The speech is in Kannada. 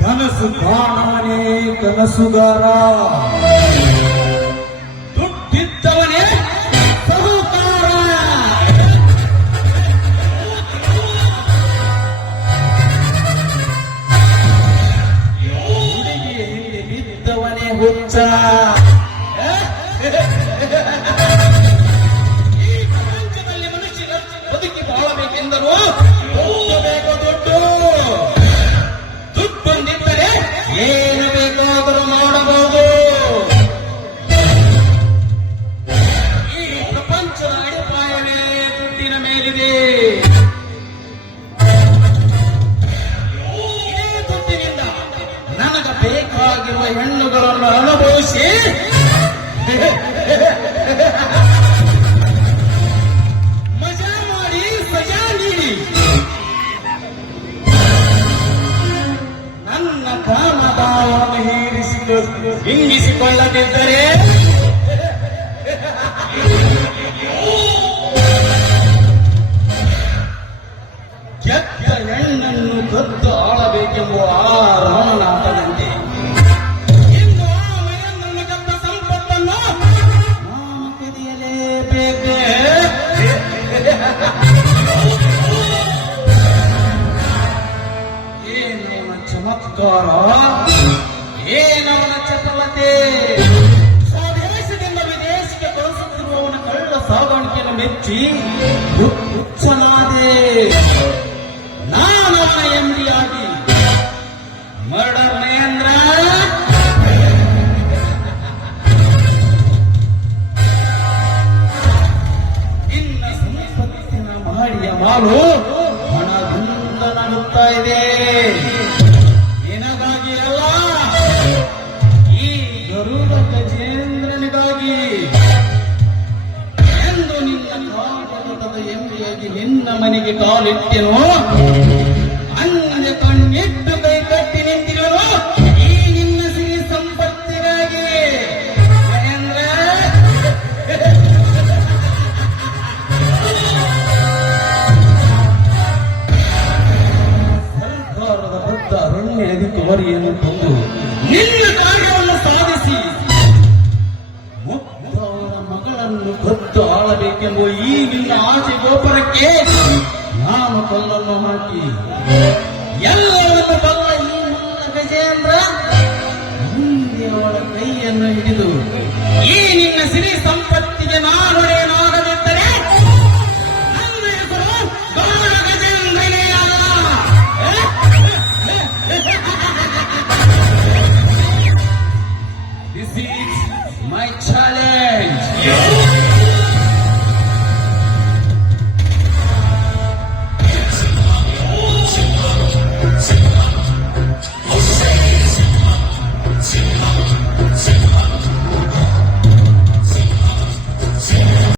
ಕನಸು ಕಾಣವನೇ ಕನಸುಗಾರ ದುಡ್ಡಿದ್ದವನೇ ಸಹುಕಾರ. ಹಿಂದೆ ಬಿದ್ದವನೇ ಹುಚ್ಚ. ಹಿಂಗಿಸಿಕೊಳ್ಳದಿದ್ದರೆ ಕೆಟ್ಟ ಹೆಣ್ಣನ್ನು ಕದ್ದು ಆಳಬೇಕೆಂಬ ಆ ರಾಮನಾಥನಂತೆ. ಇನ್ನು ಆ ಮನೆಯನ್ನು ಸಂಪತ್ತನ್ನು ನಾನು ಏನವನ ಚಮತ್ಕಾರ? ಏನವನ ಚಪಲತೆ ಸ್ವದೇಶದಿಂದ ವಿದೇಶಕ್ಕೆ ಕಳಿಸುತ್ತಿರುವವನ ಕಳ್ಳ ಸಾಗಾಣಿಕೆಯನ್ನು ಮೆಚ್ಚಿ ಹುಚ್ಚನಾದೆ. ನಾನವನ ಆಗಿ ಮರ್ಡರ್ ಮಹೇಂದ್ರ ಇನ್ನ ಸಂಪತ್ತಿನ ಮಾಡಿಯ ಮಾಲು. ಕಾಗದದ ಎಂಬಿಯಾಗಿ ನಿನ್ನ ಮನೆಗೆ ಕಾಲಿಟ್ಟೆನು ಅಂದೆ ಕಣ್ಣಿಟ್ಟು ಕೈ ಕಟ್ಟಿ ನಿಂತಿರುವರು ಈ ನಿನ್ನ ಸಿರಿ ಸಂಪತ್ತಿಗಾಗಿ. ಮಹೇಂದ್ರ ಸರ್ಕಾರದ ಬದ್ಧ ಅರಣ್ಯ ಅಧಿಕಾರಿಯನ್ನು ತಂದು ನಿನ್ನ ಕಾರ್ಯವನ್ನು ಸಾಧಿಸಿ ಮುಗ್ಧವರ ಮಗಳನ್ನು ಕದ್ದು ಆಳಬೇಕೆಂಬ ಈ ನಿನ್ನ ಆಸೆ ಗೋಪುರಕ್ಕೆ ನಾನು ಕಲ್ಲನ್ನು ಹಾಕಿ. ಎಲ್ಲವನ್ನು ಬಲ್ಲ ಈ ನನ್ನ ಗಜೇಂದ್ರ ಮುಂದೆ ಅವಳ ಕೈಯನ್ನು ಹಿಡಿದು, ಈ ನಿನ್ನ ಸಿರಿ